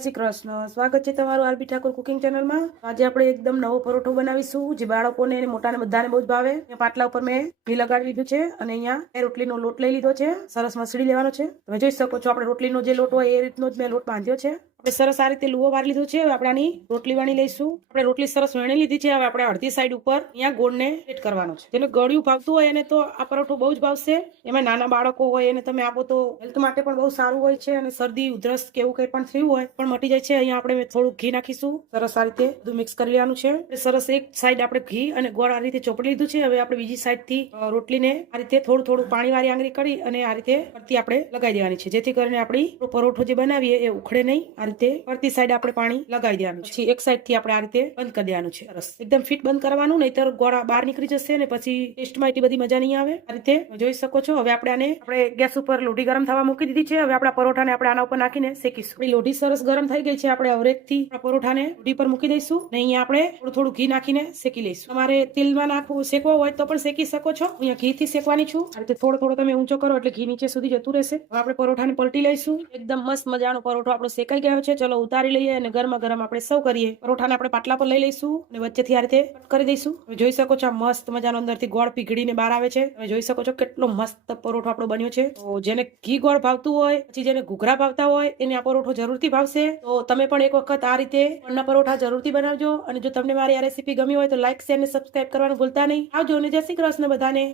શ્રી કૃષ્ણ. સ્વાગત છે તમારું આરબી ઠાકોર કુકિંગ ચેનલમાં. આજે આપણે એકદમ નવો પરોઠો બનાવીશું જે બાળકોને અને મોટાને બધાને બહુ જ ભાવે. અહીંયા પાટલા ઉપર મેં ઘી લગાડી લીધું છે અને અહીંયા રોટલીનો લોટ લઈ લીધો છે. સરસ મસળી લેવાનો છે. તમે જોઈ શકો છો આપણે રોટલીનો જે લોટ હોય એ રીતનો જ મેં લોટ બાંધ્યો છે. આપણે સરસ આ રીતે લુઓ વાળી લીધો છે. હવે આપણે આની રોટલી વાણી લઈશું. આપણે રોટલી સરસ વણી લીધી છે. હવે આપણે અડધી સાઈડ ઉપર અહીંયા ગોળને સેટ કરવાનો છે. જેને ગળ્યું ભાવતું હોય એને તો આ પરોઠો બહુ જ ભાવશે. એમાં નાના બાળકો હોય એને તમે આપો તો હેલ્થ માટે પણ બહુ સારું હોય છે અને શરદી ઉધરસ કે એવું કંઈ પણ થયું હોય પણ મટી જાય છે. અહીંયા આપણે થોડું ઘી નાખીશું. સરસ આ રીતે બધું મિક્સ કરી લેવાનું છે. સરસ એક સાઈડ આપણે ઘી અને ગોળ આ રીતે ચોપડી લીધું છે. હવે આપણે બીજી સાઈડ થી રોટલીને આ રીતે થોડું થોડું પાણી વાળી આંગળી કરી અને આ રીતે ફરતી આપણે લગાવી દેવાની છે, જેથી કરીને આપણી પરોઠો જે બનાવીએ એ ઉખડે નહીં. આ રીતે ફરતી સાઈડ આપણે પાણી લગાવી દેવાનું છે. પછી એક સાઈડ થી આપણે આ રીતે બંધ કરી દેવાનું છે. સરસ એકદમ ફિટ બંધ કરવાનું, નહીતર ગોળા બહાર નીકળી જશે અને પછી ટેસ્ટમાં એટલી બધી મજા નહીં આવે. આ રીતે જોઈ શકો છો. હવે આપણે ગેસ ઉપર લોઢી ગરમ થવા મૂકી દીધી છે. હવે આપણા પરોઠાને આપણે આના ઉપર નાખીને શેકીશું. લોઢી સરસ ગરમ થઈ ગઈ છે. આપણે અવરેકથી પરોઠાને લોઢી પર મૂકી દઈશું ને અહીંયા આપણે થોડું થોડું ઘી નાખીને શેકી લઈશું. તમારે તેલમાં નાખવું શેકવો હોય તો પણ શેકી શકો છો. અહીંયા ઘી થી શેકવાની છું. આ રીતે થોડો થોડો તમે ઊંચો કરો એટલે ઘી નીચે સુધી જતું રહેશે. હવે આપણે પરોઠાને પલટી લઈશું. એકદમ મસ્ત મજાનો પરોઠો આપણો શેકાઈ ગયો છે. ચલો ઉતારી લઈએ અને ગરમા ગરમ આપણે સર્વ કરીએ. પરોઠાને આપણે પાટલા પર લઈ લઈશું અને વચ્ચેથી આ રીતે કટ કરી દઈશું. તમે જોઈ શકો છો મસ્ત મજાનો અંદરથી ગોળ પીગળીને બહાર આવે છે. તમે જોઈ શકો છો કેટલો મસ્ત પરોઠો આપણો બન્યો છે. તો જેને ઘી ગોળ ભાવતું હોય, પછી જેને ઘૂઘરા ભાવતા હોય એને આ પરોઠો જરૂરથી ભાવશે. તો તમે પણ એક વખત આ રીતે ગોળના પરોઠા જરૂરથી બનાવજો. અને જો તમને મારી આ રેસીપી ગમી હોય તો લાઈક, શેર અને સબસ્ક્રાઇબ કરવાનું ભૂલતા નહીં. આવજો અને જય શ્રી કૃષ્ણ બધાને.